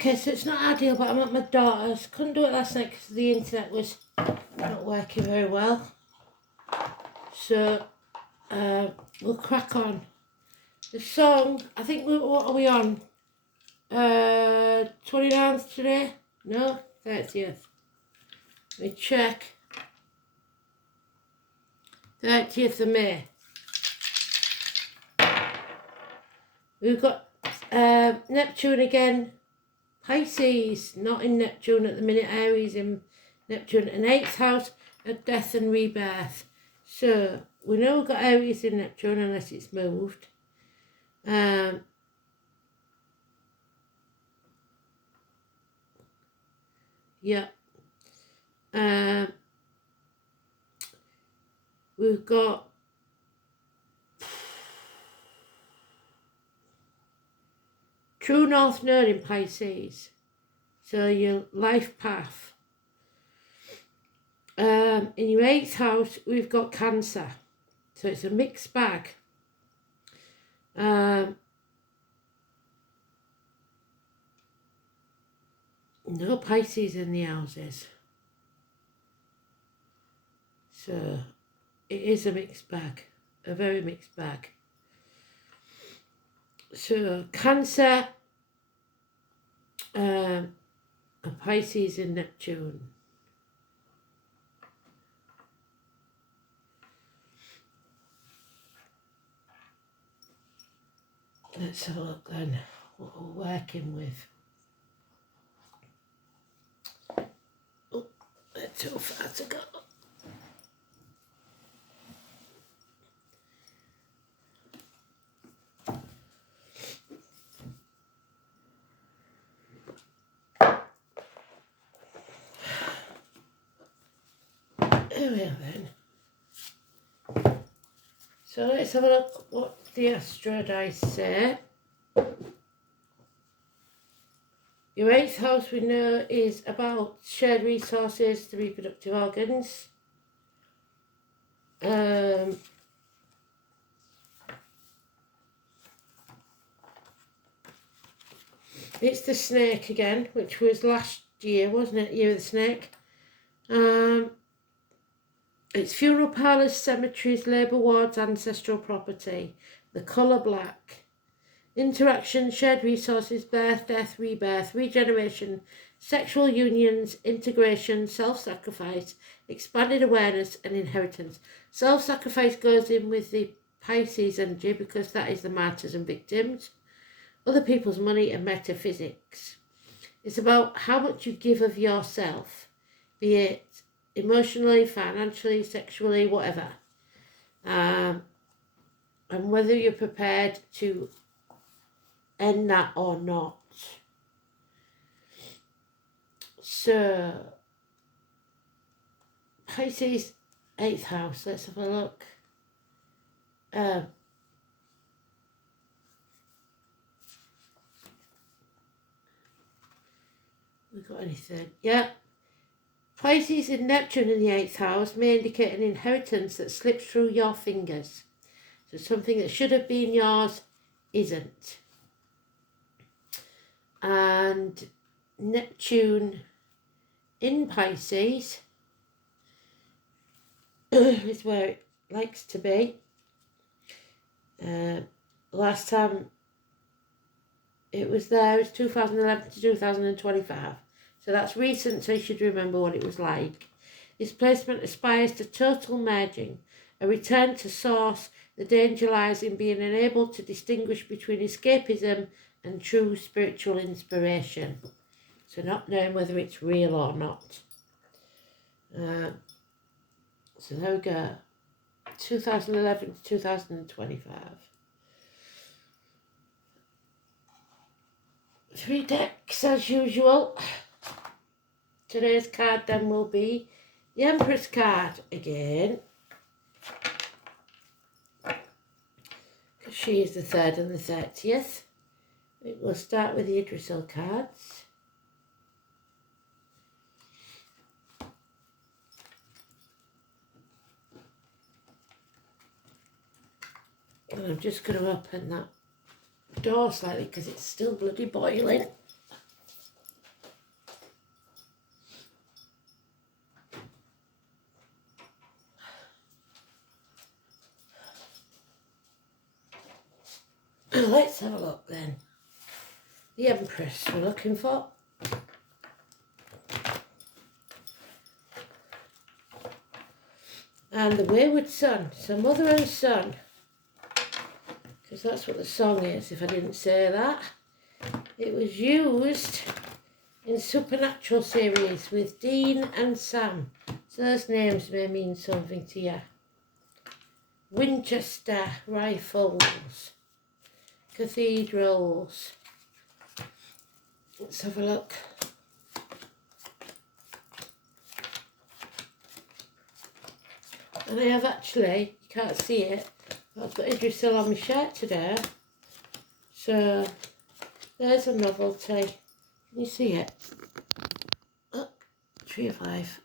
Okay, so it's not ideal, but I'm at my daughter's. Couldn't do it last night because the internet was not working very well. So we'll crack on. The song, I think, what are we on? 29th today? No, 30th. Let me check. 30th of May. We've got Neptune again. Pisces, not in Neptune at the minute. Aries in Neptune. An 8th house of death and rebirth. So we know we've got Aries in Neptune unless it's moved. Yeah. We've got True North Node in Pisces. So your life path. In your 8th house, we've got Cancer. So it's a mixed bag. No Pisces in the houses. So it is a mixed bag. A very mixed bag. So Cancer, a Pisces in Neptune. Let's have a look then what we're working with. Oh, they're too far to go. There we are then. So let's have a look what the Astro Dice say. Your 8th house we know is about shared resources, the reproductive organs. It's the snake again, which was last year, wasn't it? Year of the snake. It's funeral parlours, cemeteries, labour wards, ancestral property. The colour black. Interaction, shared resources, birth, death, rebirth, regeneration, sexual unions, integration, self-sacrifice, expanded awareness and inheritance. Self-sacrifice goes in with the Pisces energy because that is the martyrs and victims. Other people's money and metaphysics. It's about how much you give of yourself, be it emotionally, financially, sexually, whatever. And whether you're prepared to end that or not. So, Pisces, 8th house, let's have a look. We got anything? Yeah. Pisces and Neptune in the 8th house may indicate an inheritance that slips through your fingers. So something that should have been yours isn't. And Neptune in Pisces is where it likes to be. Last time it was there was 2011 to 2025. So that's recent, so you should remember what it was like. This placement aspires to total merging, a return to source. The danger lies in being unable to distinguish between escapism and true spiritual inspiration. So not knowing whether it's real or not. So there we go. 2011 to 2025. 3 decks as usual. Today's card then will be the Empress card again. Because she is the 3rd and the 30th. We'll start with the Yggdrasil cards. And I'm just going to open that door slightly because it's still bloody boiling. let's have a look then. The Empress we're looking for. And the Wayward Son. So mother and son. Because that's what the song is, if I didn't say that. It was used in Supernatural series with Dean and Sam. So those names may mean something to you. Winchester rifles. Cathedrals. Let's have a look. And I have actually, you can't see it, but I've got Idrisil on my shirt today. So there's a novelty. Can you see it? Oh, 3 of 5.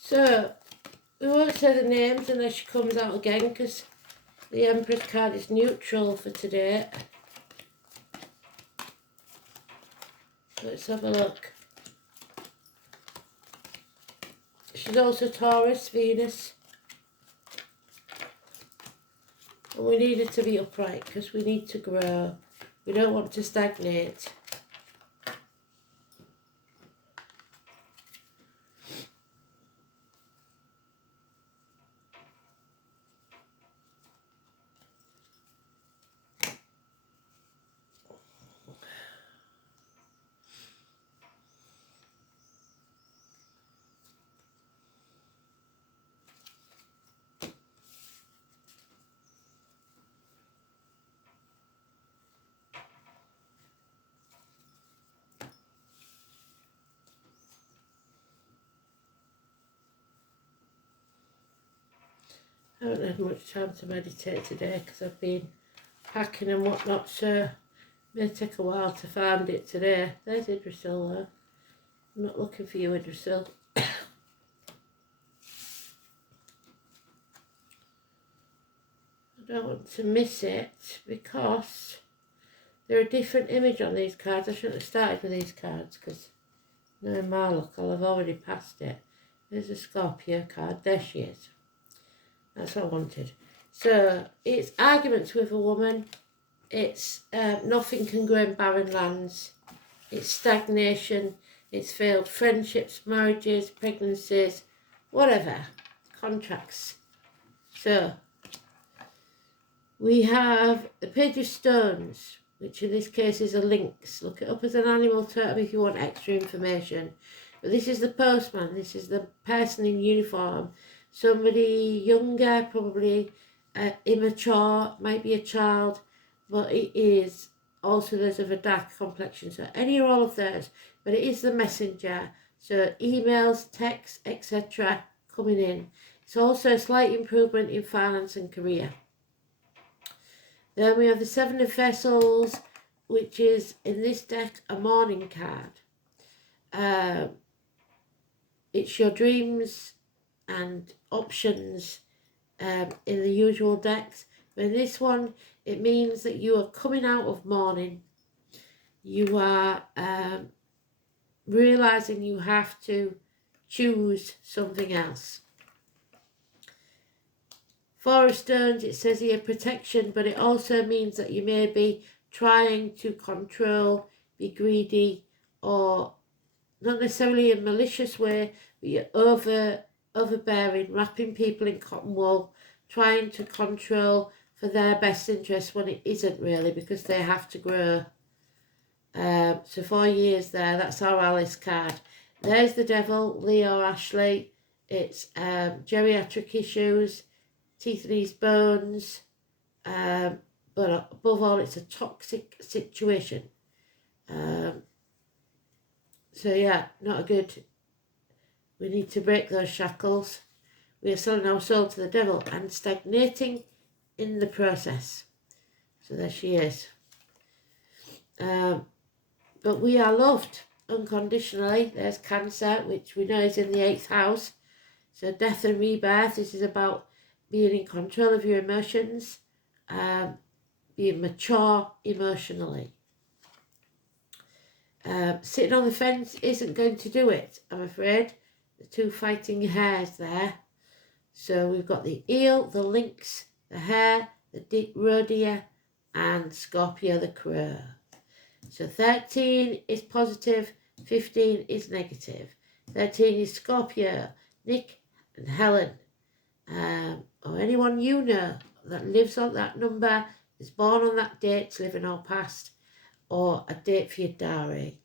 So, we won't say the names unless she comes out again, because the Empress card is neutral for today. Let's have a look. She's also Taurus, Venus. And we need her to be upright, because we need to grow. We don't want to stagnate. I haven't had much time to meditate today because I've been packing and whatnot, so it may take a while to find it today. There's Idrisil though. I'm not looking for you, Idrisil. I don't want to miss it because they're a different image on these cards. I shouldn't have started with these cards because knowing my luck, I'll have already passed it. There's a Scorpio card. There she is. That's what I wanted. So it's arguments with a woman. It's nothing can grow in barren lands. It's stagnation. It's failed friendships, marriages, pregnancies, whatever. Contracts. So we have the Page of Stones, which in this case is a lynx. Look it up as an animal totem if you want extra information. But this is the postman. This is the person in uniform. Somebody younger, probably immature, might be a child, but it is also there's of a dark complexion. So any or all of those, but it is the messenger. So emails, texts, etc. coming in. It's also a slight improvement in finance and career. Then we have the Seven of Vessels, which is in this deck a morning card. It's your dreams and options in the usual decks. But in this one, it means that you are coming out of mourning. You are realising you have to choose something else. Four of Stones, it says here protection, but it also means that you may be trying to control, be greedy, or not necessarily in a malicious way, but you're overbearing, wrapping people in cotton wool, trying to control for their best interest when it isn't really, because they have to grow. So 4 years there, that's our Alice card. There's the Devil, Leo Ashley. It's geriatric issues, teeth in his bones, but above all, it's a toxic situation. So yeah, not a good. We need to break those shackles. We are selling our soul to the devil and stagnating in the process. So there she is. But we are loved unconditionally. There's Cancer, which we know is in the 8th house. So death and rebirth. This is about being in control of your emotions. being mature emotionally. Sitting on the fence isn't going to do it, I'm afraid. The two fighting hares there. So we've got the eel, the lynx, the hare, the roe deer, and Scorpio the crow. So 13 is positive, 15 is negative. 13 is Scorpio, Nick and Helen, or anyone you know that lives on that number, is born on that date, living or past, or a date for your diary.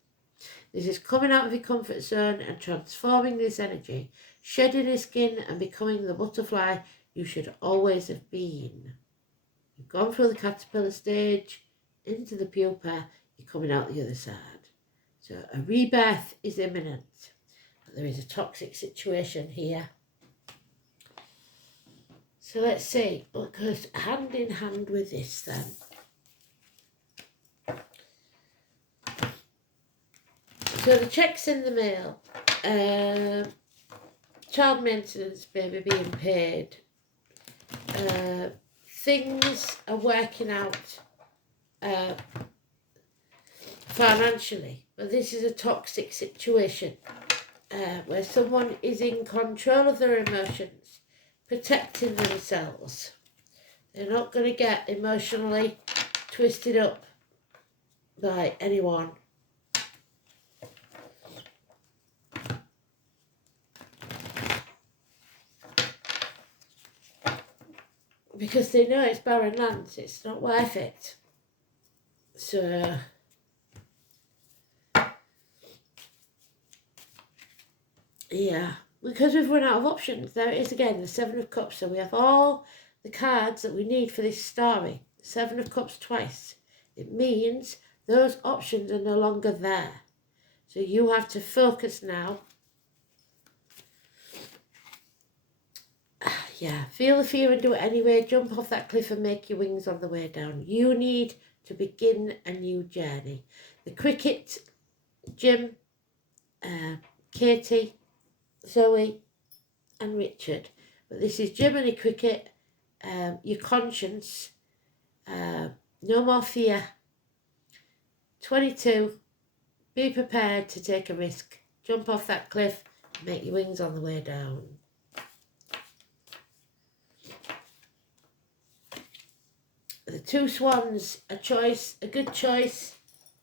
This is coming out of your comfort zone and transforming this energy, shedding your skin and becoming the butterfly you should always have been. You've gone through the caterpillar stage, into the pupa, you're coming out the other side. So a rebirth is imminent. But there is a toxic situation here. So let's see what goes hand in hand with this then. So the check's in the mail. Child maintenance, baby being paid. Things are working out financially, but this is a toxic situation where someone is in control of their emotions, protecting themselves. They're not going to get emotionally twisted up by anyone. Because they know it's barren land, it's not worth it. So yeah, because we've run out of options. There it is again, the Seven of Cups. So we have all the cards that we need for this story. Seven of Cups twice. It means those options are no longer there. So you have to focus now. Yeah, feel the fear and do it anyway. Jump off that cliff and make your wings on the way down. You need to begin a new journey. The cricket, Jim, Katie, Zoe and Richard. But this is Jiminy Cricket, your conscience, no more fear. 22, be prepared to take a risk. Jump off that cliff, make your wings on the way down. The two swans, a choice, a good choice,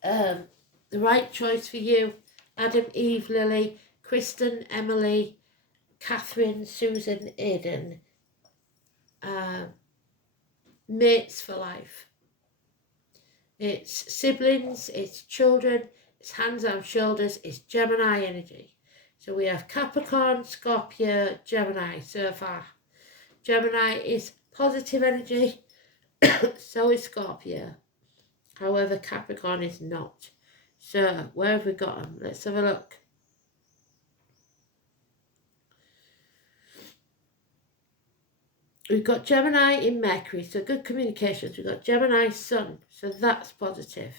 the right choice for you. Adam, Eve, Lily, Kristen, Emily, Catherine, Susan, Aidan. Mates for life. It's siblings, it's children, it's hands on shoulders, it's Gemini energy. So we have Capricorn, Scorpio, Gemini so far. Gemini is positive energy, so is Scorpio. However, Capricorn is not. So where have we got them? Let's have a look. We've got Gemini in Mercury, so good communications. We've got Gemini Sun, so that's positive.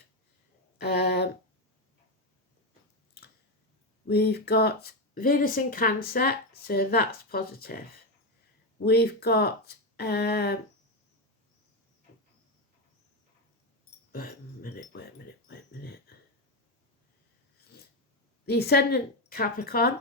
We've got Venus in Cancer, so that's positive. We've got wait a minute. The Ascendant Capricorn.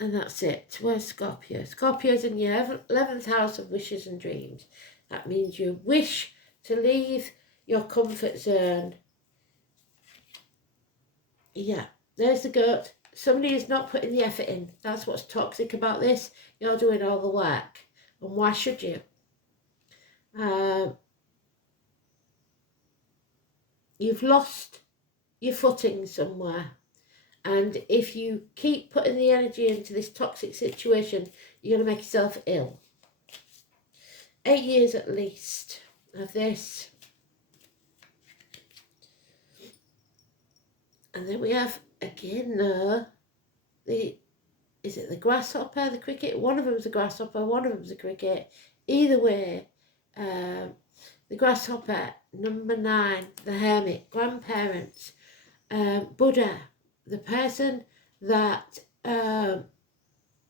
And that's it. Where's Scorpio? Scorpio's in your 11th house of wishes and dreams. That means you wish to leave your comfort zone. Yeah, there's the goat. Somebody is not putting the effort in. That's what's toxic about this. You're doing all the work. And why should you? You've lost your footing somewhere. And if you keep putting the energy into this toxic situation, you're going to make yourself ill. 8 years at least of this. And then we have, again, is it the grasshopper, the cricket? One of them's a grasshopper, one of them's a cricket. Either way, the grasshopper, number 9, the hermit, grandparents, Buddha, the person that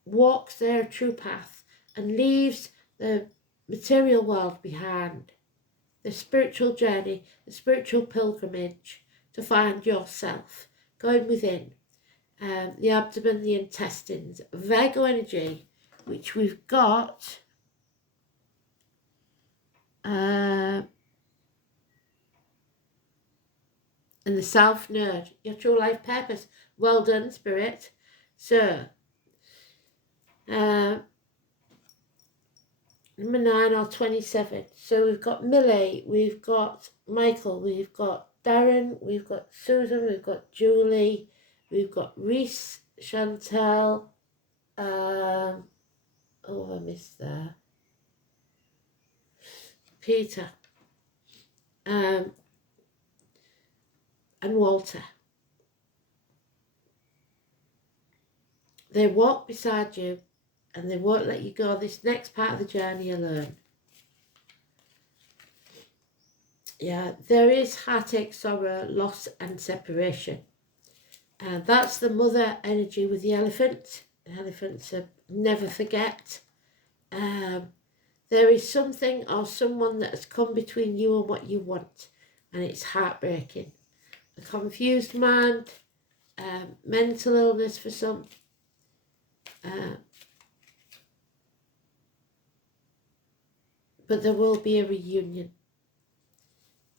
walks their true path and leaves the material world behind. The spiritual journey, the spiritual pilgrimage to find yourself, going within. The abdomen, the intestines, Virgo energy, which we've got in the South Node, your true life purpose. Well done, Spirit. So, number 9 or 27. So we've got Millie, we've got Michael, we've got Darren, we've got Susan, we've got Julie, we've got Reese, Chantel, I missed there. Peter, and Walter. They walk beside you and they won't let you go this next part of the journey alone. Yeah, there is heartache, sorrow, loss and separation. And that's the mother energy with the elephant. Elephants never forget. There is something or someone that has come between you and what you want, and it's heartbreaking. A confused mind, mental illness for some, but there will be a reunion,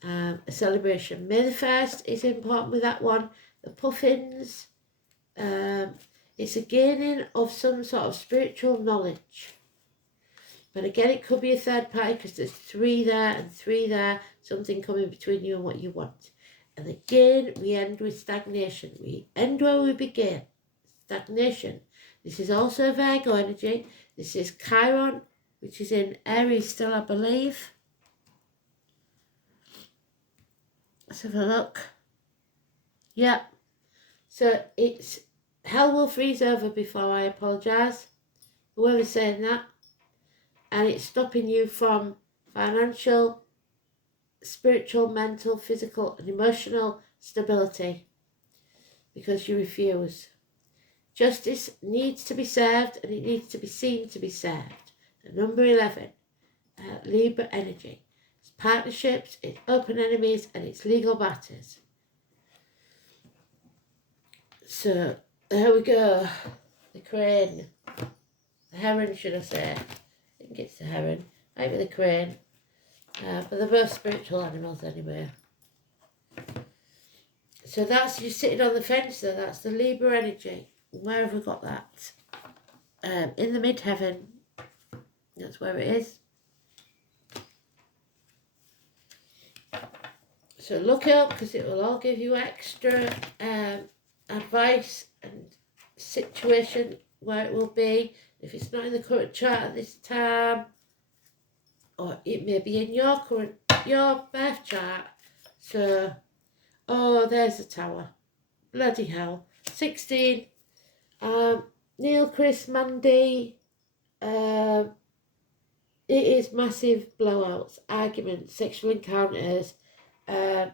a celebration. May the 1st is important with that one. The puffins, it's a gaining of some sort of spiritual knowledge. But again, it could be a third party because there's 3 there and 3 there, something coming between you and what you want. And again, we end with stagnation. We end where we begin. Stagnation. This is also Virgo energy. This is Chiron, which is in Aries still, I believe. Let's have a look. Yeah. So it's hell will freeze over before I apologise. Whoever's saying that. And it's stopping you from financial, spiritual, mental, physical and emotional stability because you refuse. Justice needs to be served and it needs to be seen to be served. So number 11, Libra energy. It's partnerships, it's open enemies and it's legal matters. So there we go. The crane. The heron, should I say. I think it's the heron. Might be the crane. But they're both spiritual animals anyway. So that's you sitting on the fence there. That's the Libra energy. Where have we got that? In the midheaven. That's where it is. So look up because it will all give you extra advice and situation where it will be. If it's not in the current chart at this time, or it may be in your birth chart. So, oh, there's the tower. Bloody hell. 16. Neil, Chris, Mandy. It is massive blowouts, arguments, sexual encounters. A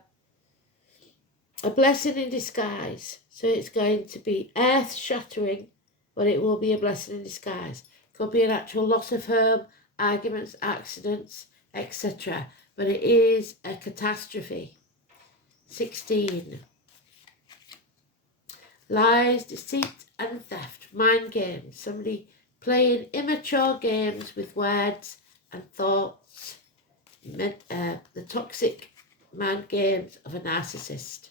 blessing in disguise. So it's going to be earth shattering, but it will be a blessing in disguise. Could be an actual loss of home, arguments, accidents, etc. But it is a catastrophe. 16. Lies, deceit and theft, mind games. Somebody playing immature games with words and thoughts. The toxic mind games of a narcissist.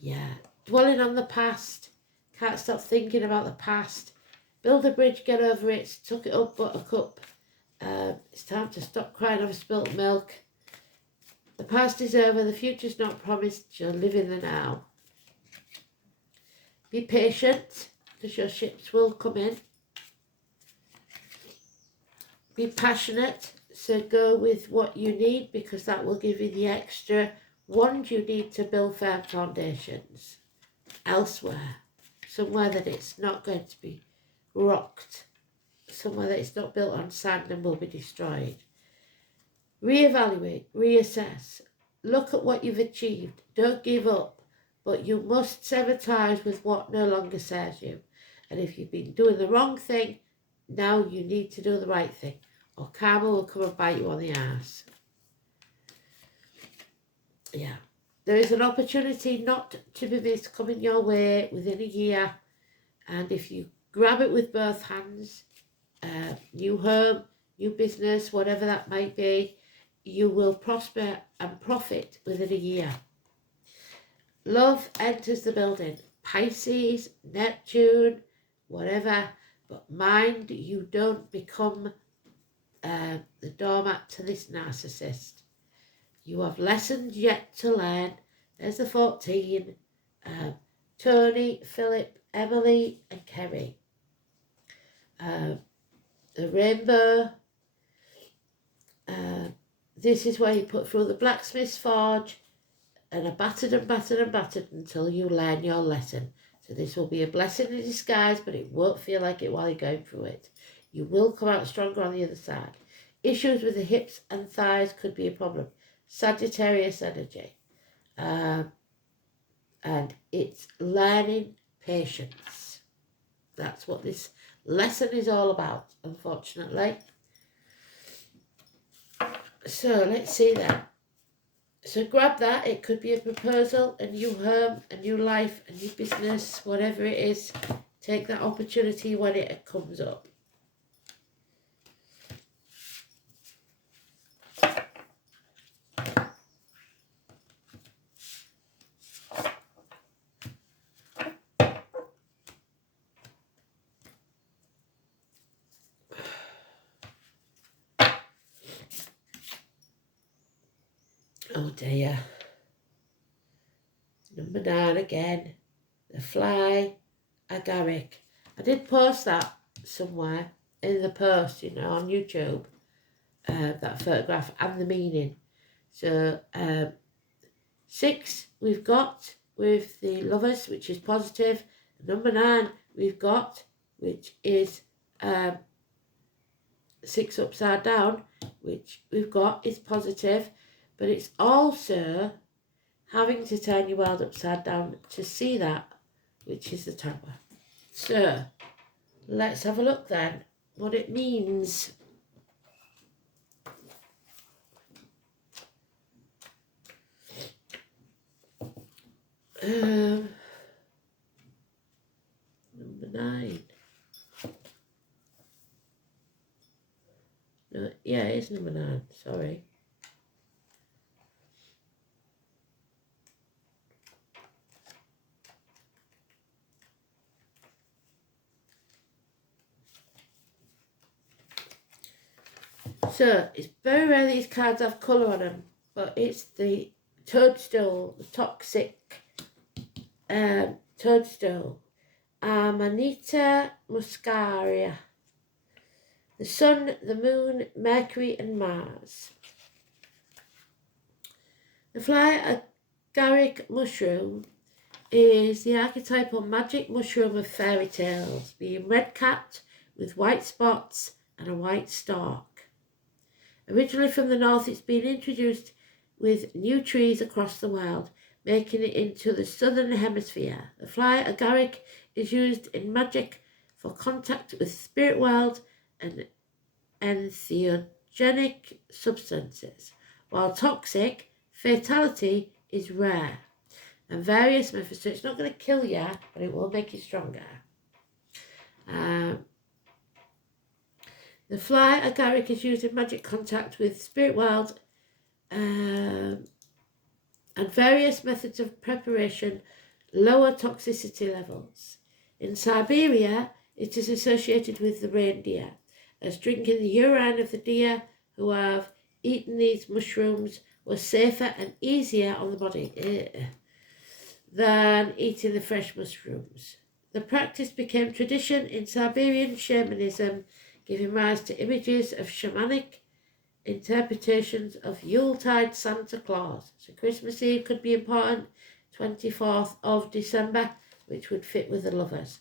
Yeah. Dwelling on the past. Can't stop thinking about the past. Build a bridge, get over it. Tuck it up, buttercup. It's time to stop crying over spilt milk. The past is over. The future's not promised. You'll live in the now. Be patient because your ships will come in. Be passionate. So go with what you need because that will give you the extra wand you need to build firm foundations elsewhere. Somewhere that it's not going to be rocked. Somewhere that it's not built on sand and will be destroyed. Reevaluate, reassess. Look at what you've achieved. Don't give up. But you must sever ties with what no longer serves you. And if you've been doing the wrong thing, now you need to do the right thing, or karma will come and bite you on the ass. Yeah. There is an opportunity not to be missed coming your way within a year. And if you grab it with both hands, new home, new business, whatever that might be, you will prosper and profit within a year. Love enters the building. Pisces, Neptune, whatever. But mind you don't become the doormat to this narcissist. You have lessons yet to learn. There's the 14. Tony, Philip, Emily and Kerry. The rainbow. This is where you put through the blacksmith's forge and are battered and battered and battered until you learn your lesson. So this will be a blessing in disguise, but it won't feel like it while you're going through it. You will come out stronger on the other side. Issues with the hips and thighs could be a problem. Sagittarius energy. And it's learning patience. That's what this lesson is all about, unfortunately. So let's see that. So grab that. It could be a proposal, a new home, a new life, a new business, whatever it is. Take that opportunity when it comes up. Oh dear. Number 9 again. The fly agaric. I did post that somewhere in the post, on YouTube. That photograph and the meaning. So 6 we've got with the lovers, which is positive. Number 9 we've got, which is 6 upside down, which we've got is positive. But it's also having to turn your world upside down to see that, which is the Tower. So, let's have a look then, what it means. Number 9. No, yeah, it is number 9, sorry. So, it's very rare these cards have colour on them, but it's the toadstool, the toxic toadstool. Amanita muscaria. The Sun, the Moon, Mercury and Mars. The fly agaric mushroom is the archetypal magic mushroom of fairy tales, being red capped with white spots and a white stalk. Originally from the north, it's been introduced with new trees across the world, making it into the southern hemisphere. The fly agaric is used in magic for contact with spirit world and entheogenic substances, while toxic fatality is rare and various methods. So it's not going to kill you, but it will make you stronger. The fly agaric is used in magic contact with spirit world and various methods of preparation lower toxicity levels. In Siberia, it is associated with the reindeer, as drinking the urine of the deer who have eaten these mushrooms was safer and easier on the body than eating the fresh mushrooms. The practice became tradition in Siberian shamanism, giving rise to images of shamanic interpretations of Yuletide Santa Claus. So Christmas Eve could be important, 24th of December, which would fit with the lovers.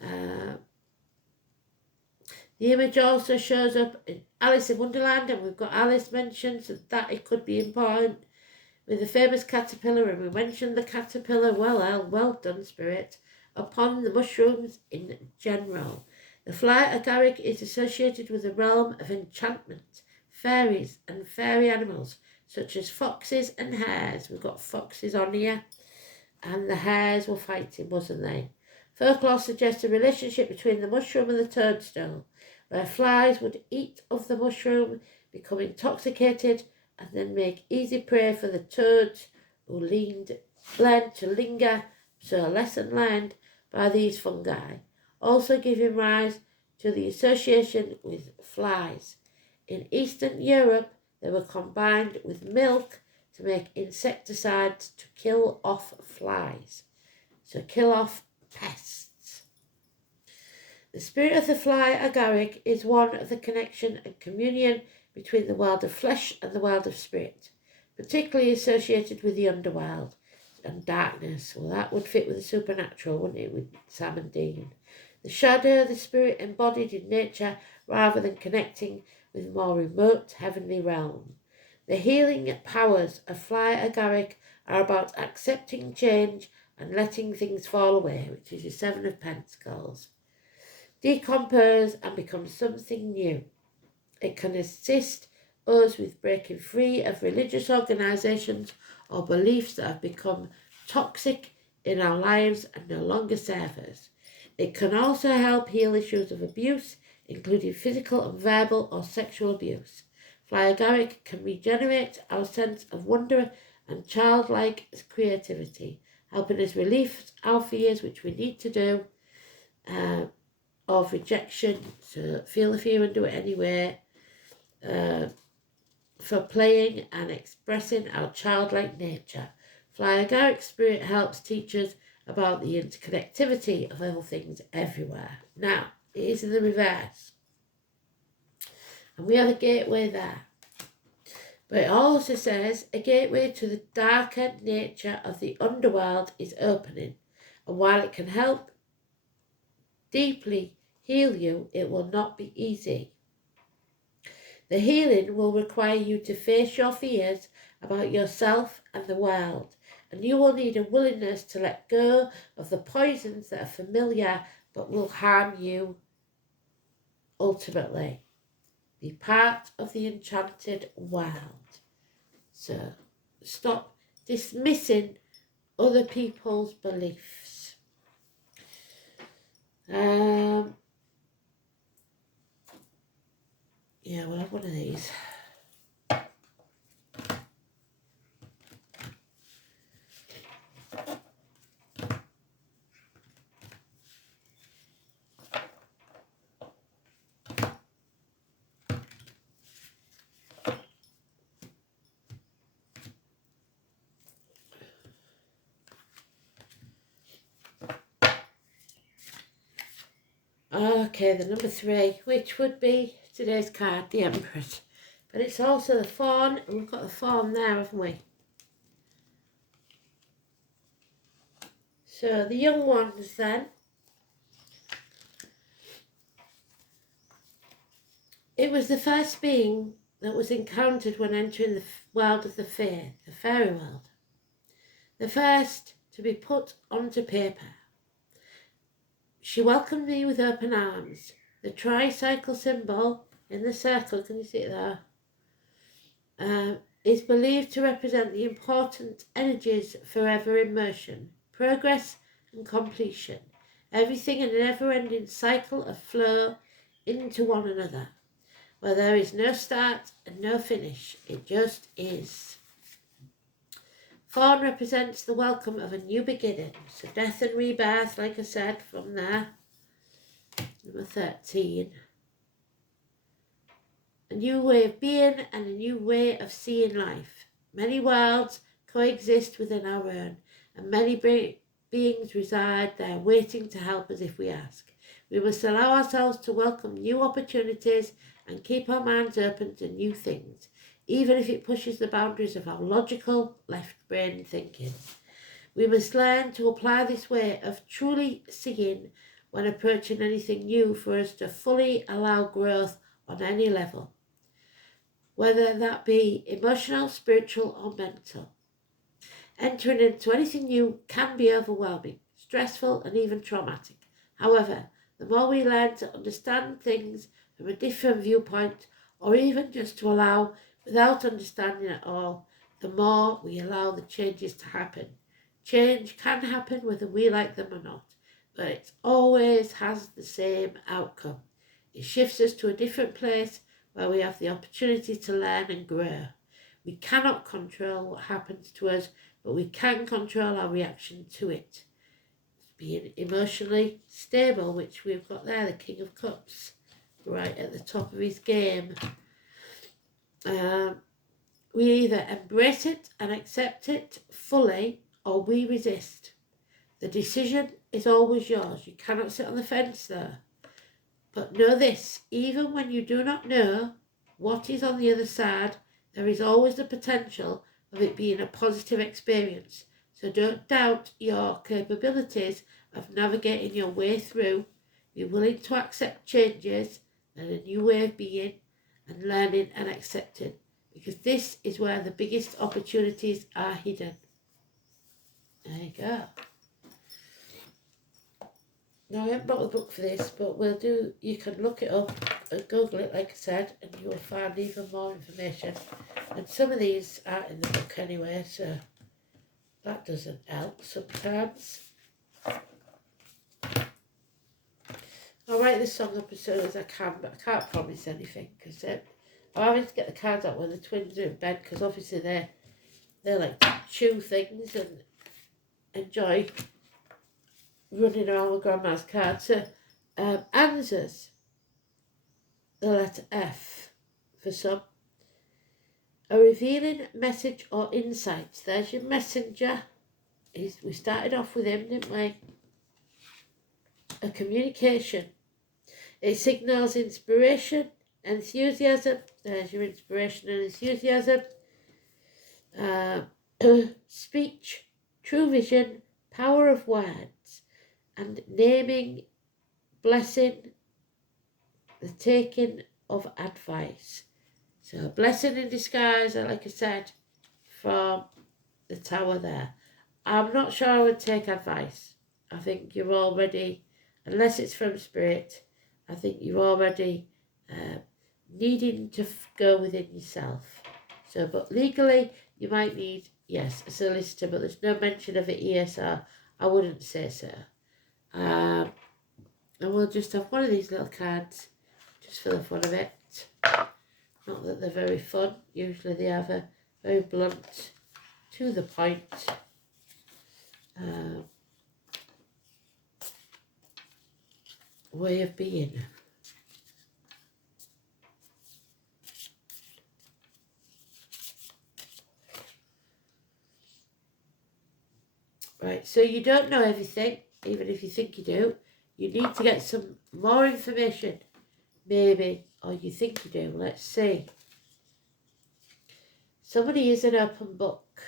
The image also shows up in Alice in Wonderland, and we've got Alice mentioned, so that it could be important, with the famous caterpillar, and we mentioned the caterpillar. Well done, Spirit. upon the mushrooms in general. The fly agaric is associated with the realm of enchantment, fairies and fairy animals, such as foxes and hares. We've got foxes on here, and the hares were fighting, wasn't they? Folklore suggests a relationship between the mushroom and the toadstool, where flies would eat of the mushroom, become intoxicated, and then make easy prey for the toads who learned to linger, so a lesson learned by these fungi, also giving rise to the association with flies. In Eastern Europe, they were combined with milk to make insecticides to kill off flies, so kill off pests. The spirit of the fly agaric is one of the connection and communion between the world of flesh and the world of spirit, particularly associated with the underworld and darkness. Well, that would fit with the supernatural, wouldn't it, with Sam and Dean? The shadow, the spirit embodied in nature rather than connecting with more remote heavenly realm. The healing powers of fly agaric are about accepting change and letting things fall away, which is your Seven of Pentacles. Decompose and become something new. It can assist us with breaking free of religious organisations or beliefs that have become toxic in our lives and no longer serve us. It can also help heal issues of abuse, including physical and verbal or sexual abuse. Fly agaric can regenerate our sense of wonder and childlike creativity, helping us relieve our fears, which we need to do, of rejection, so feel the fear and do it anyway, for playing and expressing our childlike nature. Fly agaric spirit helps teach us about the interconnectivity of all things everywhere. Now, it is in the reverse. And we have a gateway there. But it also says a gateway to the darker nature of the underworld is opening. And while it can help deeply heal you, it will not be easy. The healing will require you to face your fears about yourself and the world, and you will need a willingness to let go of the poisons that are familiar but will harm you ultimately. Be part of the enchanted world. So stop dismissing other people's beliefs. Yeah, we'll have one of these. Okay, the number 3, which would be today's card, the Empress. But it's also the Fawn, and we've got the Fawn there, haven't we? So the young ones then. It was the first being that was encountered when entering the world of the fae, the fairy world. The first to be put onto paper. She welcomed me with open arms. The tricycle symbol in the circle, can you see it there? Is believed to represent the important energies forever in motion, progress and completion. Everything in a never-ending cycle of flow into one another, where there is no start and no finish. It just is. Fawn represents the welcome of a new beginning. So death and rebirth, like I said, from there. Number 13. A new way of being and a new way of seeing life. Many worlds coexist within our own, and many beings reside there waiting to help us if we ask. We must allow ourselves to welcome new opportunities and keep our minds open to new things, even if it pushes the boundaries of our logical left brain thinking. We must learn to apply this way of truly seeing when approaching anything new for us to fully allow growth on any level, whether that be emotional, spiritual or mental. Entering into anything new can be overwhelming, stressful and even traumatic. However, the more we learn to understand things from a different viewpoint, or even just to allow without understanding at all, the more we allow the changes to happen. Change can happen whether we like them or not, but it always has the same outcome. It shifts us to a different place where we have the opportunity to learn and grow. We cannot control what happens to us, but we can control our reaction to it. Being emotionally stable, which we've got there, the King of Cups, right at the top of his game. We either embrace it and accept it fully, or we resist. The decision is always yours. You cannot sit on the fence there. But know this, even when you do not know what is on the other side, there is always the potential of it being a positive experience. So don't doubt your capabilities of navigating your way through. Be willing to accept changes and a new way of being and learning and accepting, because this is where the biggest opportunities are hidden. There you go. Now, I haven't bought the book for this, but you can look it up and Google it, like I said, and you will find even more information. And some of these aren't in the book anyway, so that doesn't help sometimes. I'll write this song up as soon as I can, but I can't promise anything, because I'm having to get the cards out when the twins are in bed, because obviously they like to chew things and enjoy running around with Grandma's cards. So, answers, the letter F for some. A revealing message or insight. There's your messenger. We started off with him, didn't we? A communication. It signals inspiration, enthusiasm. There's your inspiration and enthusiasm. Speech, true vision, power of words, and naming, blessing, the taking of advice. So, blessing in disguise, like I said, from the tower there. I'm not sure I would take advice. I think you're already, unless it's from spirit, I think you're already needing to go within yourself. So, but legally, you might need, yes, a solicitor, but there's no mention of it here, so I wouldn't say so. And we'll just have one of these little cards, just for the fun of it. Not that they're very fun. Usually they have a very blunt, to the point way of being. Right, so you don't know everything, even if you think you do. You need to get some more information, maybe, or you think you do. Let's see. Somebody is an open book.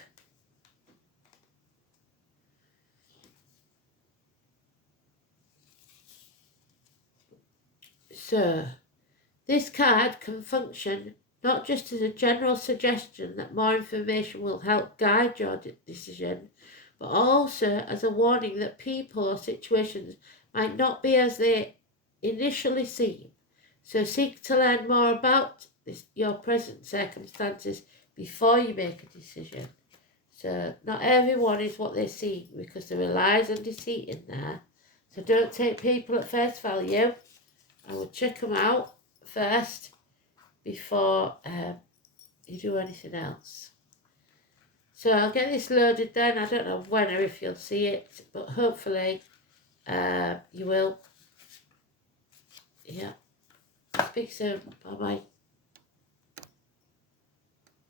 So, this card can function not just as a general suggestion that more information will help guide your decision, but also as a warning that people or situations might not be as they initially seem. So seek to learn more about your present circumstances before you make a decision. So not everyone is what they seem, because there are lies and deceit in there. So don't take people at face value. I would check them out first before you do anything else. So I'll get this loaded then. I don't know when or if you'll see it, but hopefully you will. Yeah. Speak soon. Bye-bye.